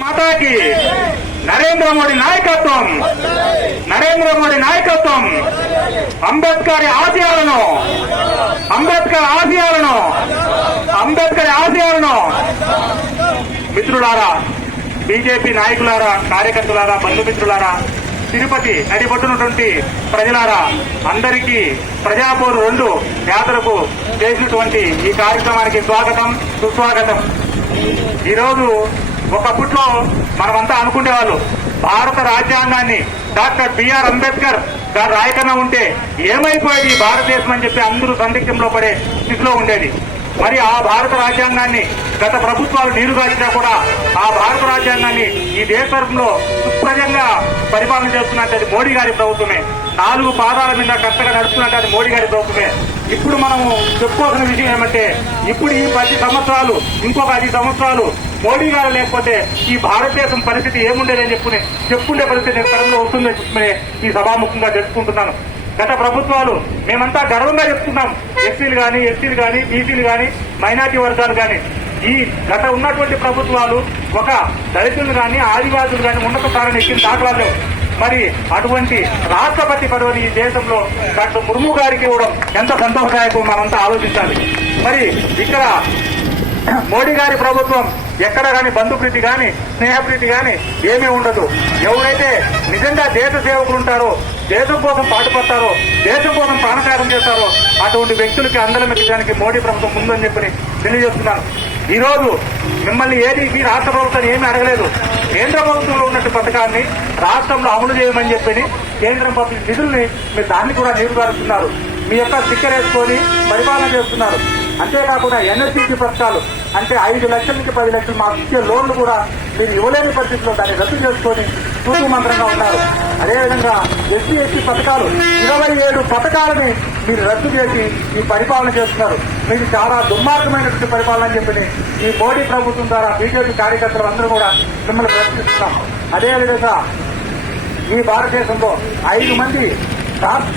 మాతాకి. నరేంద్ర మోడీ నాయకత్వం. నరేంద్ర మోడీ నాయకత్వం. అంబేద్కర్ ఆశయాలను. అంబేద్కర్ ఆశయాలను. అంబేద్కర్ ఆశయాలను. మిత్రులారా బీజేపీ నాయకులారా కార్యకర్తలారా బంధుమిత్రులారా తిరుపతి నడిపట్టునటువంటి ప్రజలారా అందరికీ ప్రజాపోరు రెండు యాత్రకు చేసినటువంటి ఈ కార్యక్రమానికి స్వాగతం సుస్వాగతం. ఈరోజు ఒకప్పట్లో మనమంతా అనుకునేవాళ్ళు. భారత రాజ్యాంగాన్ని డాక్టర్ బిఆర్ అంబేద్కర్ గారు రాయకన్నా ఉంటే ఏమైపోయేది భారతదేశం అని చెప్పి అందరూ సందిగ్ధంలో పడే స్థితిలో ఉండేది. మరి ఆ భారత రాజ్యాంగాన్ని గత ప్రభుత్వాలు నీరుగాచినా కూడా ఆ భారత రాజ్యాంగాన్ని ఈ దేశంలో సుప్రజంగా పరిపాలన చేస్తున్నట్టు అది మోడీ గారి ప్రభుత్వమే. నాలుగు పాదాల మీద కరెక్ట్గా నడుపుతున్నట్టు అది మోడీ గారి ప్రభుత్వమే. ఇప్పుడు మనము చెప్పుకోవాల్సిన విషయం ఏమంటే ఇప్పుడు ఈ పది సంవత్సరాలు ఇంకొక ఐదు సంవత్సరాలు మోడీ గారు లేకపోతే ఈ భారతదేశం పరిస్థితి ఏముండేదని చెప్పుకునే చెప్పుకునే పరిస్థితి తరంలో వస్తుందని చెప్పుకునే ఈ సభాముఖంగా తెలుసుకుంటున్నాను గత ప్రభుత్వాలు మేమంతా గర్వంగా చెప్తున్నాం. ఎస్సీలు కానీ ఎస్టీలు కానీ బీసీలు కానీ మైనార్టీ వర్గాలు కానీ ఈ గత ఉన్నటువంటి ప్రభుత్వాలు ఒక దళితులు కానీ ఆదివాసులు కానీ ఉన్నత స్థానాన్ని ఎక్కిన దాఖలాలు. మరి అటువంటి రాష్ట్రపతి పదవిని ఈ దేశంలో డాక్టర్ ముర్ము గారికి ఇవ్వడం ఎంత సంతోషదాయకం మనంతా ఆలోచించాలి. మరి ఇక్కడ మోడీ గారి ప్రభుత్వం ఎక్కడ కానీ బంధుప్రీతి కానీ స్నేహప్రీతి కానీ ఏమీ ఉండదు. ఎవరైతే నిజంగా దేశ సేవకులు ఉంటారో దేశం కోసం పాటుపడతారో దేశం కోసం ప్రాణకారం చేస్తారో అటువంటి వ్యక్తులకి అందరం ఎక్కడానికి మోడీ ప్రభుత్వం ఉందని చెప్పి తెలియజేస్తున్నాను ఈ రోజు మిమ్మల్ని ఏది మీ రాష్ట్ర ప్రభుత్వం ఏమీ అడగలేదు. కేంద్ర ప్రభుత్వంలో ఉన్నట్టు పథకాన్ని రాష్ట్రంలో అమలు చేయమని చెప్పి కేంద్రం పంపిన నిధుల్ని మీరు దాన్ని కూడా నీరుగారుస్తున్నారు. మీ యొక్క స్టిక్కర్ వేసుకొని పరిపాలన చేస్తున్నారు. అంతేకాకుండా ఎన్ఎస్సీసీ పథకాలు అంటే ఐదు లక్షల నుంచి పది లక్షలు మాకు ఇచ్చే లోన్లు కూడా మీరు ఇవ్వలేని పరిస్థితిలో దాన్ని రద్దు చేసుకొని తూర్పు మంత్రంగా ఉన్నారు. అదేవిధంగా ఎస్సీ ఎస్టీ పథకాలు ఇరవై ఏడు పథకాలని మీరు రద్దు చేసి ఈ పరిపాలన చేస్తున్నారు. మీరు చాలా దుర్మార్గమైనటువంటి పరిపాలన అని చెప్పి ఈ మోడీ ప్రభుత్వం ద్వారా బీజేపీ కార్యకర్తలు అందరూ కూడా మిమ్మల్ని ప్రశ్నిస్తున్నాం అదేవిధంగా ఈ భారతదేశంలో ఐదు మంది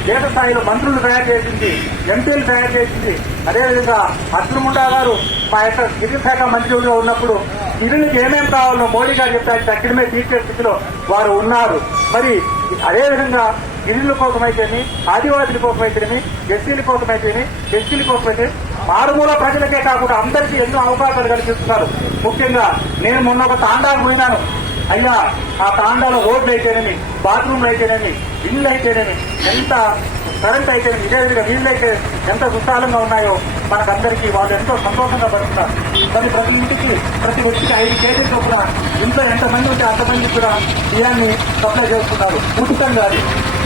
దేశ స్థాయిలో మంత్రులు తయారు చేసింది ఎంపీలు తయారు చేసింది. అదేవిధంగా అర్జునముండా గారు మా యొక్క విద్యుత్ శాఖ మంత్రిగా ఉన్నప్పుడు ఇల్లుకి ఏమేం కావాలో మోడీ గారు చెప్పారు తగ్గిన తీర్చే స్థితిలో వారు ఉన్నారు. మరి అదేవిధంగా గిరిజనుల కోసమైతేని ఆదివాసుల కోసమైతేని ఎస్సీల కోసమైతేని ఎస్టీల కోసమైతే మారుమూల ప్రజలకే కాకుండా అందరికీ ఎన్నో అవకాశాలు కల్పిస్తున్నారు. ముఖ్యంగా నేను మొన్న ఒక తాండాకు పోయినాను అయ్యా ఆ తాండాలో రోడ్లు అయితేనని బాత్రూమ్లు అయితేనని ఇల్లు అయితేనని ఎంత కరెంట్ అయితే ఇదే విధంగా వీళ్ళు అయితే ఎంత విశాలంగా ఉన్నాయో మనకందరికీ వాళ్ళు ఎంతో సంతోషంగా పడుతున్నారు మరి ప్రతి ఇంటికి ప్రతి వ్యక్తికి ఐదు కేజీ చొప్పున ఇంట్లో ఎంతమంది ఉంటే అంతమంది కూడా బియ్యాన్ని సప్లై చేస్తున్నారు. ఉచితంగా అది.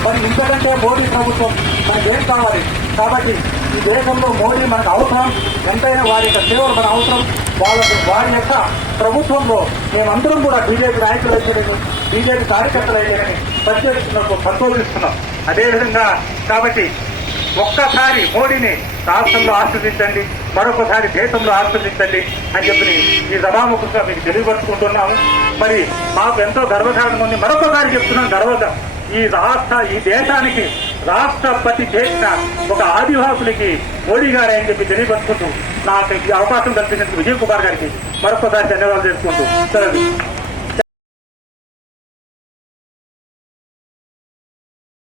మరి ఇంతకంటే మోడీ ప్రభుత్వం మనకు ఏం కావాలి? కాబట్టి ఈ దేశంలో మోడీ మనకు అవసరం. ఎంతైనా వారి యొక్క సేవలు మన అవసరం. వాళ్ళకు వారి యొక్క ప్రభుత్వంలో మేమందరం కూడా బీజేపీ నాయకులు అయితేనేమి బీజేపీ కార్యకర్తలు అయితేనేమి ప్రత్యేకిస్తున్నప్పుడు పరిశోధిస్తున్నాం అదేవిధంగా కాబట్టి ఒక్కసారి మోడీని రాష్ట్రంలో ఆస్వాదించండి మరొకసారి దేశంలో ఆస్వాదించండి అని చెప్పి ఈ సభాముఖంగా మీకు తెలియపరుచుకుంటున్నాము. మరి మాకు ఎంతో గర్వకారణం ఉంది. మరొకసారి చెప్తున్నాం గర్వత ఈ రాష్ట్ర ఈ దేశానికి రాష్ట్రపతి చేసిన ఒక ఆదివాసులకి మోడీ గారు అని చెప్పి తెలియపరుచుకుంటూ నాకు ఈ అవకాశం కల్పించినందుకు విజయ్ కుమార్ గారికి మరొకసారి ధన్యవాదాలు చేసుకుంటూ సెలవు.